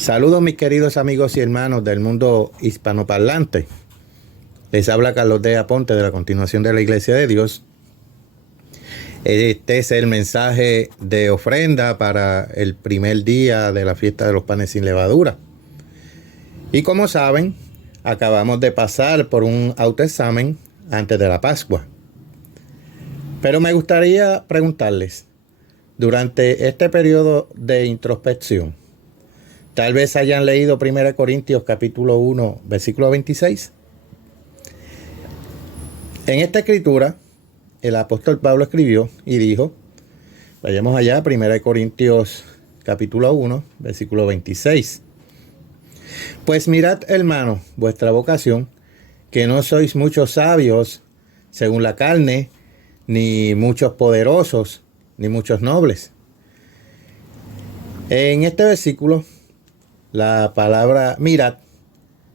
Saludos mis queridos amigos y hermanos del mundo hispanoparlante. Les habla Carlos de Aponte de la Continuación de la Iglesia de Dios. Este es el mensaje de ofrenda para el primer día de la fiesta de los panes sin levadura. Y como saben, acabamos de pasar por un autoexamen antes de la Pascua. Pero me gustaría preguntarles, durante este periodo de introspección, tal vez hayan leído 1 Corintios capítulo 1, versículo 26. En esta escritura, el apóstol Pablo escribió y dijo, vayamos allá, 1 Corintios capítulo 1, versículo 26. Pues mirad, hermanos, vuestra vocación, que no sois muchos sabios según la carne, ni muchos poderosos, ni muchos nobles. En este versículo, la palabra mirad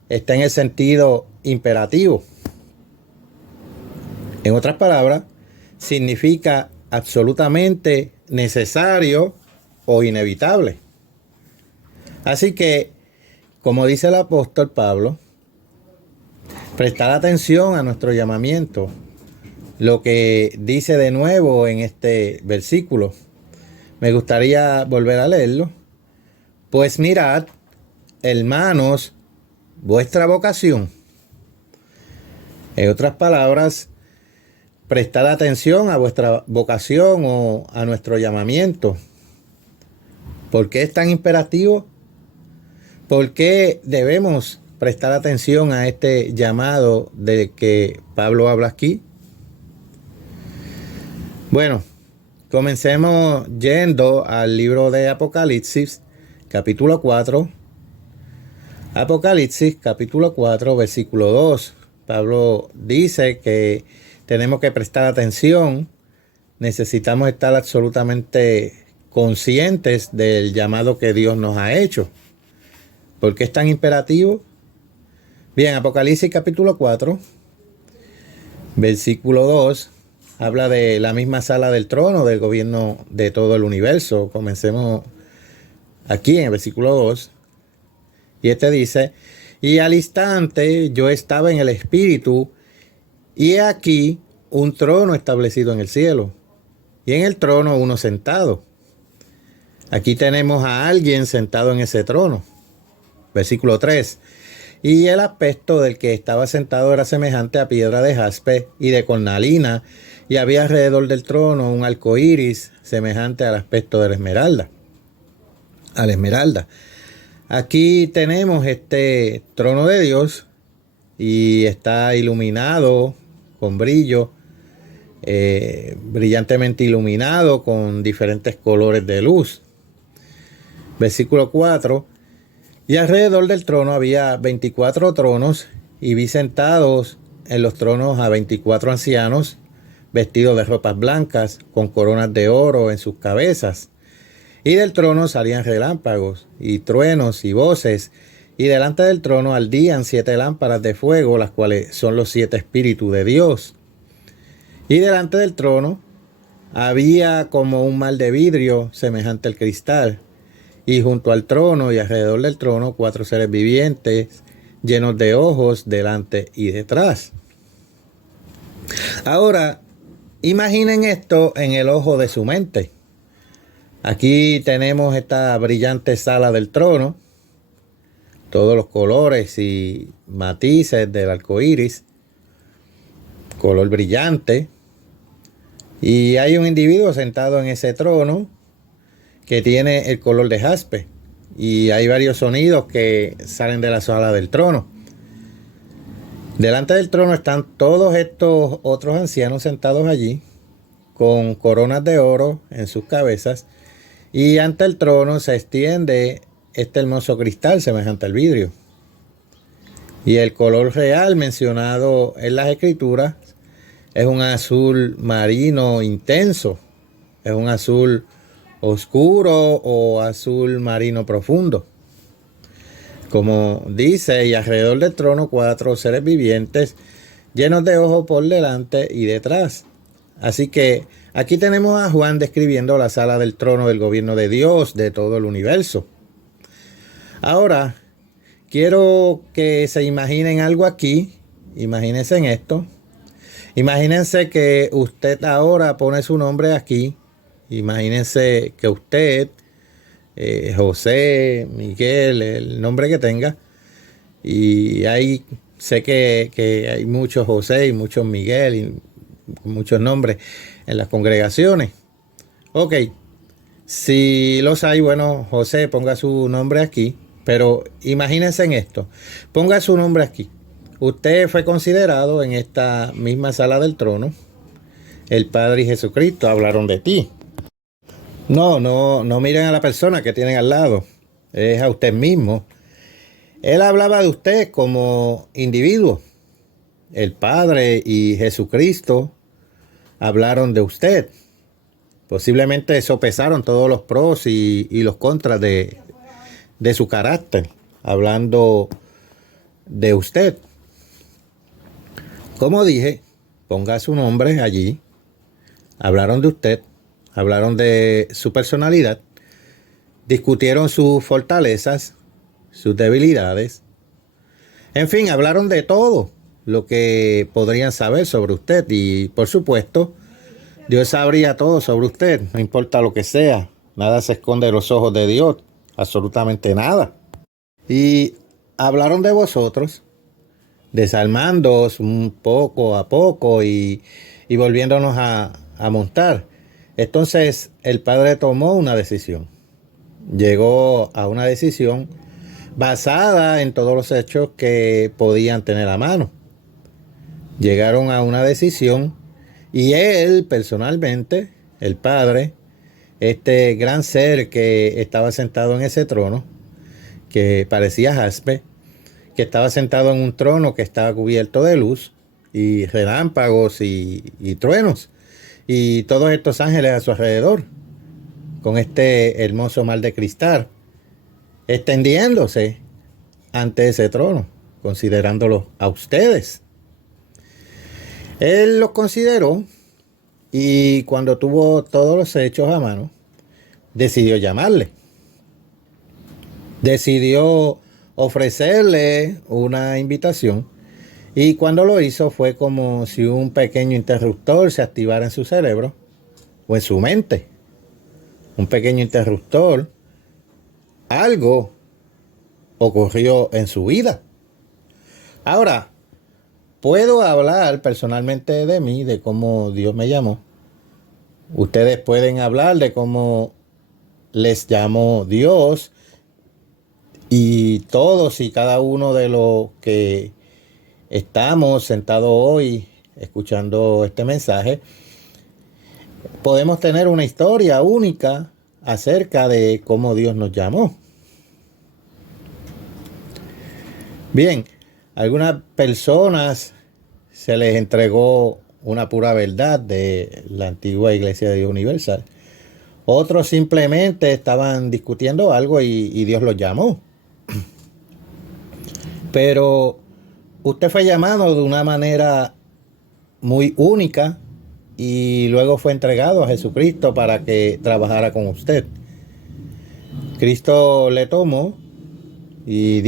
está en el sentido imperativo. En otras palabras, significa absolutamente necesario o inevitable. Así que, como dice el apóstol Pablo, prestar atención a nuestro llamamiento. Lo que dice de nuevo en este versículo, me gustaría volver a leerlo. Pues mirad, hermanos, vuestra vocación. En otras palabras, prestar atención a vuestra vocación o a nuestro llamamiento. ¿Por qué es tan imperativo? ¿Por qué debemos prestar atención a este llamado del que Pablo habla aquí? Bueno, comencemos yendo al libro de Apocalipsis, capítulo 4. Apocalipsis, capítulo 4, versículo 2. Pablo dice que tenemos que prestar atención, necesitamos estar absolutamente conscientes del llamado que Dios nos ha hecho. ¿Por qué es tan imperativo? Bien, Apocalipsis capítulo 4, versículo 2, habla de la misma sala del trono del gobierno de todo el universo. Comencemos aquí en el versículo 2. Y este dice, y al instante yo estaba en el espíritu, y he aquí un trono establecido en el cielo, y en el trono uno sentado. Aquí tenemos a alguien sentado en ese trono. Versículo 3. Y el aspecto del que estaba sentado era semejante a piedra de jaspe y de cornalina, y había alrededor del trono un arco iris semejante al aspecto de la esmeralda. A la esmeralda. Aquí tenemos este trono de Dios y está iluminado con brillo, brillantemente iluminado con diferentes colores de luz. Versículo 4. Y alrededor del trono había 24 tronos, y vi sentados en los tronos a 24 ancianos, vestidos de ropas blancas, con coronas de oro en sus cabezas. Y del trono salían relámpagos, y truenos, y voces, y delante del trono ardían 7 lámparas de fuego, las cuales son los 7 espíritus de Dios. Y delante del trono había como un mar de vidrio semejante al cristal. Y junto al trono y alrededor del trono 4 seres vivientes llenos de ojos delante y detrás. Ahora, imaginen esto en el ojo de su mente. Aquí tenemos esta brillante sala del trono, todos los colores y matices del arco iris, color brillante. Y hay un individuo sentado en ese trono que tiene el color de jaspe, y hay varios sonidos que salen de la sala del trono. Delante del trono están todos estos otros ancianos sentados allí, con coronas de oro en sus cabezas, y ante el trono se extiende este hermoso cristal semejante al vidrio. Y el color real mencionado en las escrituras es un azul marino intenso, es un azul oscuro o azul marino profundo. Como dice, y alrededor del trono 4 seres vivientes llenos de ojos por delante y detrás. Así que aquí tenemos a Juan describiendo la sala del trono del gobierno de Dios de todo el universo. Ahora, quiero que se imaginen algo aquí. Imagínense en esto. Imagínense que usted ahora pone su nombre aquí. Imagínense que usted, José, Miguel, el nombre que tenga. Y hay, sé que hay muchos José y muchos Miguel y muchos nombres en las congregaciones. Ok, si los hay, bueno, José, ponga su nombre aquí. Pero imagínense en esto. Ponga su nombre aquí. Usted fue considerado en esta misma sala del trono. El Padre y Jesucristo hablaron de ti. No miren a la persona que tienen al lado. Es a usted mismo. Él hablaba de usted como individuo. El Padre y Jesucristo hablaron de usted. Posiblemente sopesaron todos los pros y los contras de su carácter, hablando de usted. Como dije, ponga su nombre allí. Hablaron de usted, hablaron de su personalidad, discutieron sus fortalezas, sus debilidades. En fin, hablaron de todo lo que podrían saber sobre usted y, por supuesto, Dios sabría todo sobre usted, no importa lo que sea. Nada se esconde de los ojos de Dios, absolutamente nada. Y hablaron de vosotros, desarmándoos un poco a poco y volviéndonos a montar. Entonces el Padre tomó una decisión. Llegó a una decisión basada en todos los hechos que podían tener a mano. Llegaron a una decisión y él personalmente, el Padre, este gran ser que estaba sentado en ese trono, que parecía jaspe, que estaba sentado en un trono que estaba cubierto de luz y relámpagos y truenos y todos estos ángeles a su alrededor, con este hermoso mar de cristal, extendiéndose ante ese trono, considerándolo a ustedes. Él los consideró y cuando tuvo todos los hechos a mano, decidió llamarle. Decidió ofrecerle una invitación y cuando lo hizo fue como si un pequeño interruptor se activara en su cerebro o en su mente. Un pequeño interruptor. Algo ocurrió en su vida. Ahora, puedo hablar personalmente de mí, de cómo Dios me llamó. Ustedes pueden hablar de cómo les llamó Dios. Y todos y cada uno de los que estamos sentados hoy escuchando este mensaje, podemos tener una historia única acerca de cómo Dios nos llamó. Bien, a algunas personas se les entregó una pura verdad de la antigua Iglesia de Dios Universal. Otros simplemente estaban discutiendo algo y Dios los llamó. Pero usted fue llamado de una manera muy única y luego fue entregado a Jesucristo para que trabajara con usted. Cristo le tomó y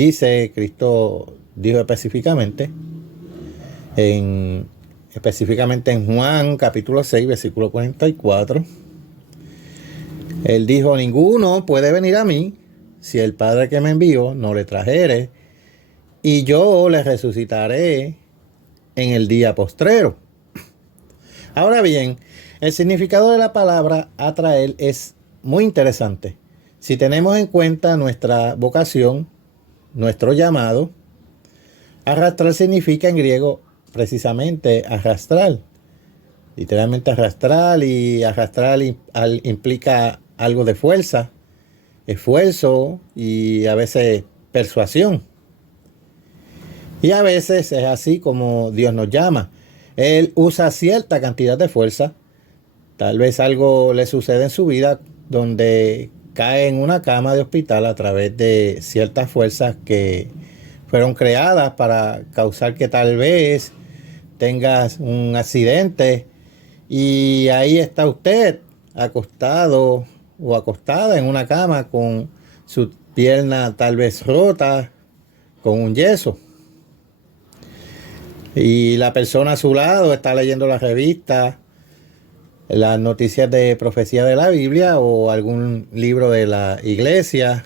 Cristo dijo específicamente en Juan capítulo 6, versículo 44. Él dijo, ninguno puede venir a mí si el Padre que me envió no le trajere, y yo le resucitaré en el día postrero. Ahora bien, el significado de la palabra atraer es muy interesante. Si tenemos en cuenta nuestra vocación, nuestro llamado, arrastrar significa en griego precisamente arrastrar. Literalmente arrastrar, y arrastrar implica algo de fuerza, esfuerzo y a veces persuasión. Y a veces es así como Dios nos llama. Él usa cierta cantidad de fuerza. Tal vez algo le sucede en su vida donde cae en una cama de hospital a través de ciertas fuerzas que fueron creadas para causar que tal vez tengas un accidente. Y ahí está usted acostado o acostada en una cama con su pierna tal vez rota con un yeso. Y la persona a su lado está leyendo la revista, las noticias de profecía de la Biblia o algún libro de la iglesia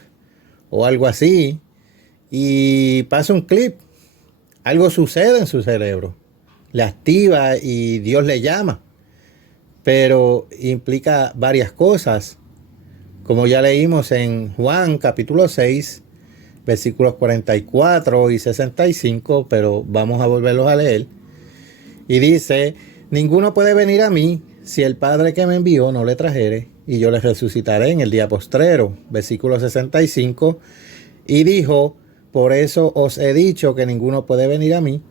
o algo así. Y pasa un clip. Algo sucede en su cerebro. Le activa y Dios le llama. Pero implica varias cosas. Como ya leímos en Juan capítulo 6, versículos 44 y 65, pero vamos a volverlos a leer. Y dice, ninguno puede venir a mí si el Padre que me envió no le trajere, y yo le resucitaré en el día postrero. Versículo 65. Y dijo, por eso os he dicho que ninguno puede venir a mí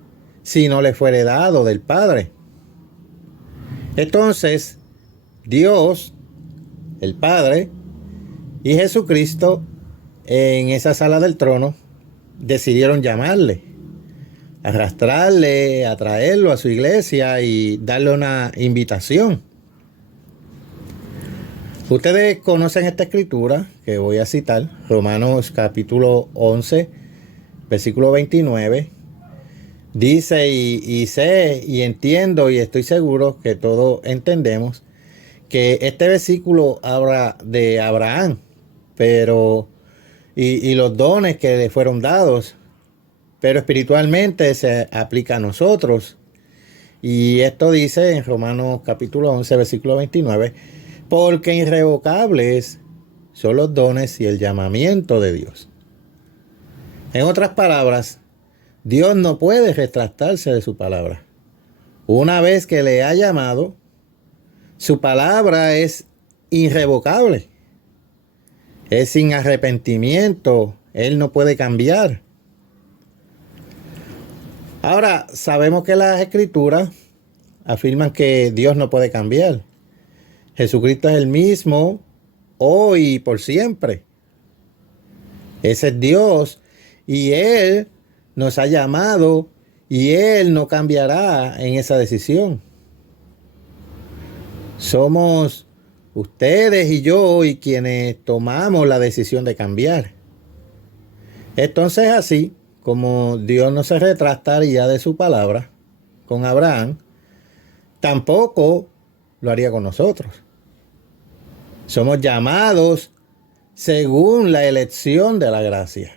si no le fuere dado del Padre. Entonces, Dios, el Padre y Jesucristo, en esa sala del trono, decidieron llamarle, arrastrarle, atraerlo a su iglesia y darle una invitación. Ustedes conocen esta escritura que voy a citar, Romanos capítulo 11, versículo 29. Dice, y sé y entiendo y estoy seguro que todos entendemos que este versículo habla de Abraham, pero y los dones que le fueron dados, pero espiritualmente se aplica a nosotros. Y esto dice en Romanos capítulo 11, versículo 29, porque irrevocables son los dones y el llamamiento de Dios. En otras palabras, Dios no puede retractarse de su palabra. Una vez que le ha llamado, su palabra es irrevocable. Es sin arrepentimiento. Él no puede cambiar. Ahora, sabemos que las escrituras afirman que Dios no puede cambiar. Jesucristo es el mismo hoy y por siempre. Ese es Dios y Él nos ha llamado y Él no cambiará en esa decisión. Somos ustedes y yo y quienes tomamos la decisión de cambiar. Entonces, así como Dios no se retractaría de su palabra con Abraham, tampoco lo haría con nosotros. Somos llamados según la elección de la gracia.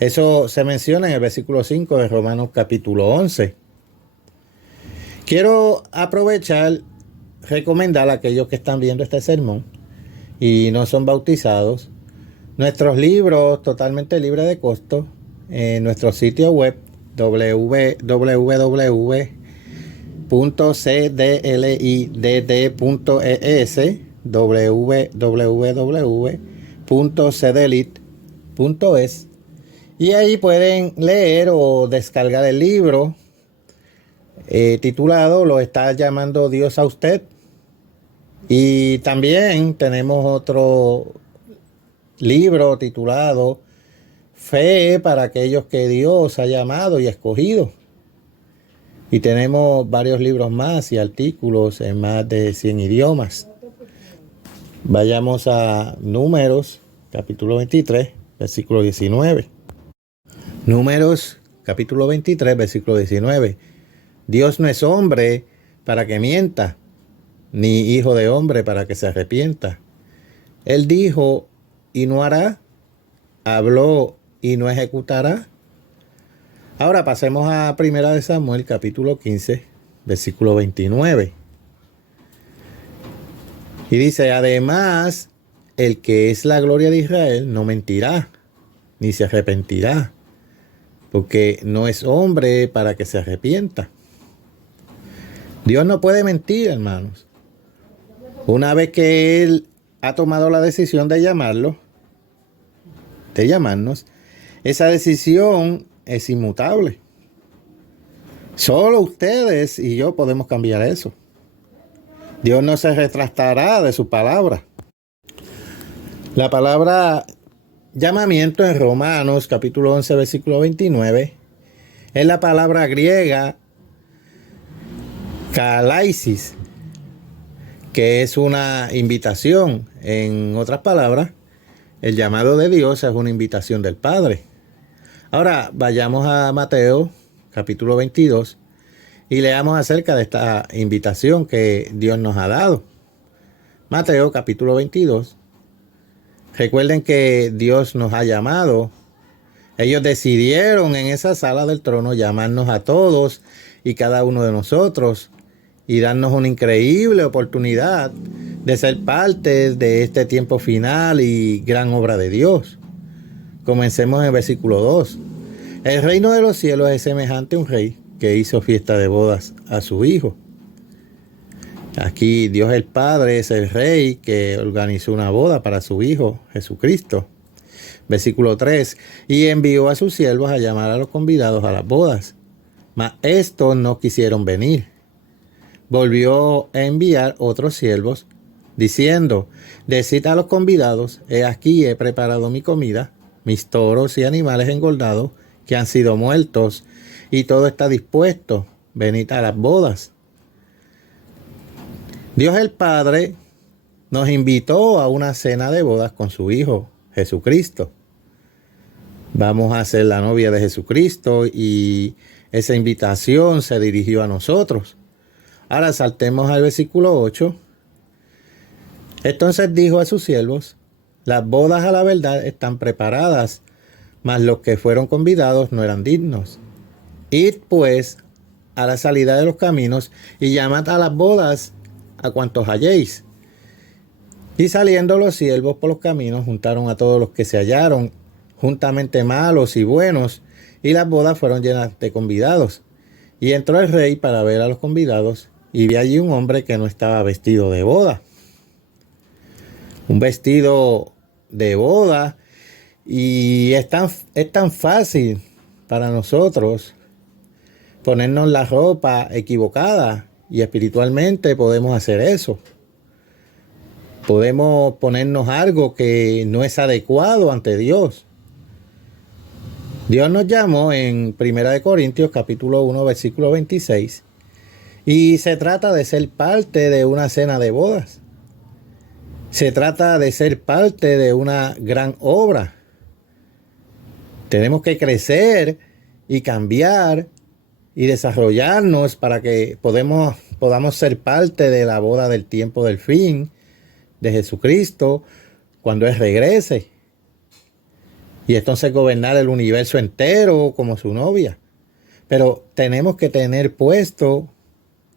Eso se menciona en el versículo 5 de Romanos capítulo 11. Quiero aprovechar, recomendar a aquellos que están viendo este sermón y no son bautizados, nuestros libros totalmente libres de costo en nuestro sitio web www.cdlidd.es, www.cdelit.es, y ahí pueden leer o descargar el libro titulado Lo está llamando Dios a usted. Y también tenemos otro libro titulado Fe para aquellos que Dios ha llamado y escogido. Y tenemos varios libros más y artículos en más de 100 idiomas. Vayamos a Números, capítulo 23, versículo 19. Números, capítulo 23, versículo 19. Dios no es hombre para que mienta, ni hijo de hombre para que se arrepienta. Él dijo y no hará, habló y no ejecutará. Ahora pasemos a 1 Samuel, capítulo 15, versículo 29. Y dice, además, el que es la gloria de Israel no mentirá, ni se arrepentirá, porque no es hombre para que se arrepienta. Dios no puede mentir, hermanos. Una vez que Él ha tomado la decisión de llamarlo, de llamarnos, esa decisión es inmutable. Solo ustedes y yo podemos cambiar eso. Dios no se retractará de su palabra. La palabra llamamiento en Romanos capítulo 11 versículo 29 es la palabra griega kalaisis, que es una invitación. En otras palabras, el llamado de Dios es una invitación del Padre. Ahora vayamos a Mateo capítulo 22 y leamos acerca de esta invitación que Dios nos ha dado. Mateo capítulo 22. Recuerden que Dios nos ha llamado. Ellos decidieron en esa sala del trono llamarnos a todos y cada uno de nosotros y darnos una increíble oportunidad de ser parte de este tiempo final y gran obra de Dios. Comencemos en el versículo 2. El reino de los cielos es semejante a un rey que hizo fiesta de bodas a su hijo. Aquí Dios el Padre es el rey que organizó una boda para su hijo Jesucristo. Versículo 3. Y envió a sus siervos a llamar a los convidados a las bodas, mas estos no quisieron venir. Volvió a enviar otros siervos, diciendo: decid a los convidados, he aquí he preparado mi comida, mis toros y animales engordados que han sido muertos, y todo está dispuesto, venid a las bodas. Dios el Padre nos invitó a una cena de bodas con su Hijo Jesucristo. Vamos a ser la novia de Jesucristo y esa invitación se dirigió a nosotros. Ahora saltemos al versículo 8. Entonces dijo a sus siervos: las bodas a la verdad están preparadas, mas los que fueron convidados no eran dignos. Id pues a la salida de los caminos y llamad a las bodas a cuantos halléis. Y saliendo los siervos por los caminos, juntaron a todos los que se hallaron, juntamente malos y buenos, y las bodas fueron llenas de convidados. Y entró el rey para ver a los convidados, y vi allí un hombre que no estaba vestido de boda. Un vestido de boda, y es tan fácil para nosotros ponernos la ropa equivocada, y espiritualmente podemos hacer eso. Podemos ponernos algo que no es adecuado ante Dios. Dios nos llamó en 1 Corintios capítulo 1 versículo 26 y se trata de ser parte de una cena de bodas. Se trata de ser parte de una gran obra. Tenemos que crecer y cambiar y desarrollarnos para que podamos ser parte de la boda del tiempo del fin de Jesucristo cuando Él regrese. Y entonces gobernar el universo entero como su novia. Pero tenemos que tener puesto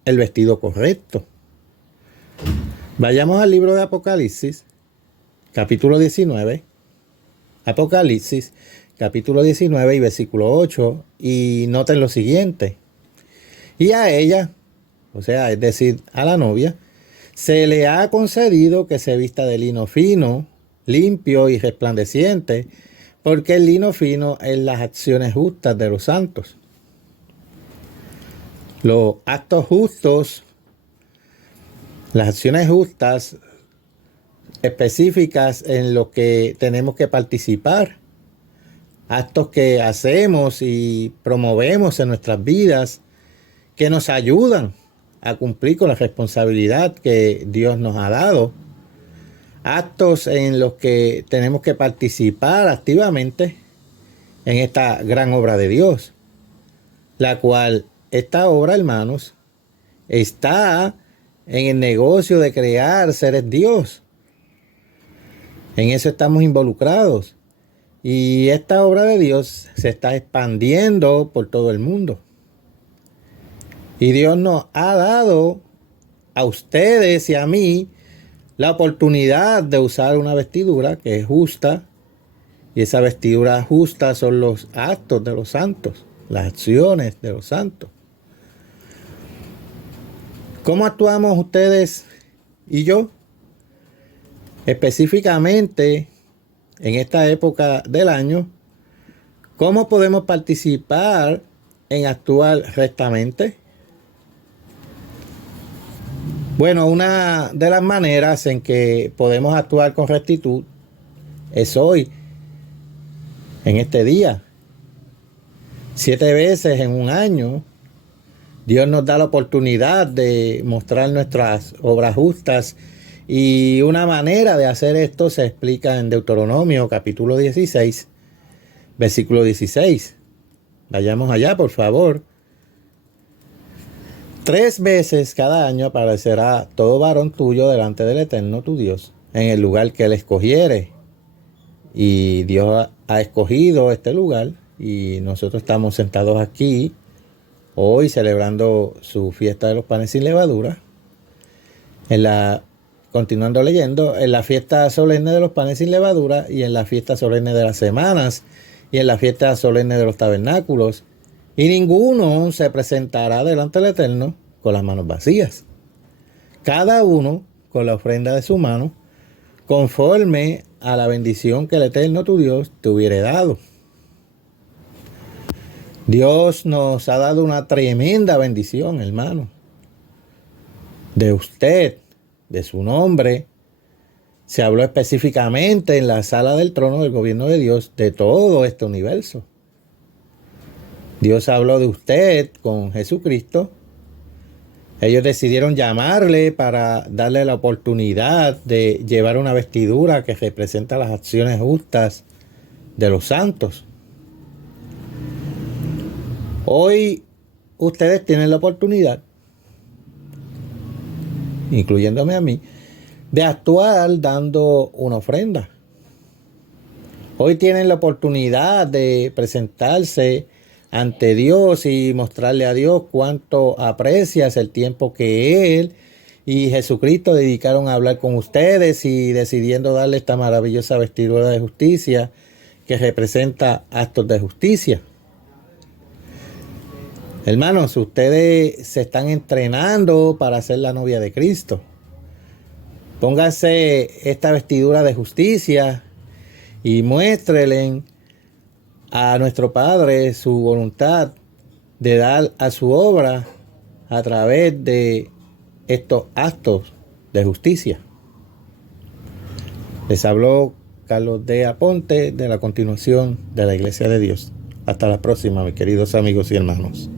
el vestido correcto. Vayamos al libro de Apocalipsis, capítulo 19. Apocalipsis, capítulo 19 y versículo 8. Y noten lo siguiente. Y a ella, o sea, es decir, a la novia, se le ha concedido que se vista de lino fino, limpio y resplandeciente, porque el lino fino es las acciones justas de los santos. Los actos justos, las acciones justas específicas en los que tenemos que participar, actos que hacemos y promovemos en nuestras vidas, que nos ayudan a cumplir con la responsabilidad que Dios nos ha dado. Actos en los que tenemos que participar activamente en esta gran obra de Dios, la cual, esta obra, hermanos, está en el negocio de crear seres Dios. En eso estamos involucrados. Y esta obra de Dios se está expandiendo por todo el mundo. Y Dios nos ha dado a ustedes y a mí la oportunidad de usar una vestidura que es justa. Y esa vestidura justa son los actos de los santos, las acciones de los santos. ¿Cómo actuamos ustedes y yo? Específicamente en esta época del año, ¿cómo podemos participar en actuar rectamente? Bueno, una de las maneras en que podemos actuar con rectitud es hoy, en este día. 7 veces en un año, Dios nos da la oportunidad de mostrar nuestras obras justas Y una manera de hacer esto se explica en Deuteronomio capítulo 16, versículo 16. Vayamos allá, por favor. 3 veces cada año aparecerá todo varón tuyo delante del Eterno tu Dios, en el lugar que él escogiere. Y Dios ha escogido este lugar y nosotros estamos sentados aquí hoy celebrando su fiesta de los panes sin levadura. Continuando leyendo, en la fiesta solemne de los panes sin levadura y en la fiesta solemne de las semanas y en la fiesta solemne de los tabernáculos. Y ninguno se presentará delante del Eterno con las manos vacías. Cada uno con la ofrenda de su mano, conforme a la bendición que el Eterno tu Dios te hubiere dado. Dios nos ha dado una tremenda bendición, hermano. De usted, de su nombre, se habló específicamente en la sala del trono del gobierno de Dios de todo este universo. Dios habló de usted con Jesucristo. Ellos decidieron llamarle para darle la oportunidad de llevar una vestidura que representa las acciones justas de los santos. Hoy ustedes tienen la oportunidad, incluyéndome a mí, de actuar dando una ofrenda. Hoy tienen la oportunidad de presentarse ante Dios y mostrarle a Dios cuánto aprecias el tiempo que Él y Jesucristo dedicaron a hablar con ustedes y decidiendo darle esta maravillosa vestidura de justicia que representa actos de justicia. Hermanos, ustedes se están entrenando para ser la novia de Cristo. Pónganse esta vestidura de justicia y muéstrenle a nuestro Padre su voluntad de dar a su obra a través de estos actos de justicia. Les habló Carlos D. Aponte de la continuación de la Iglesia de Dios. Hasta la próxima, mis queridos amigos y hermanos.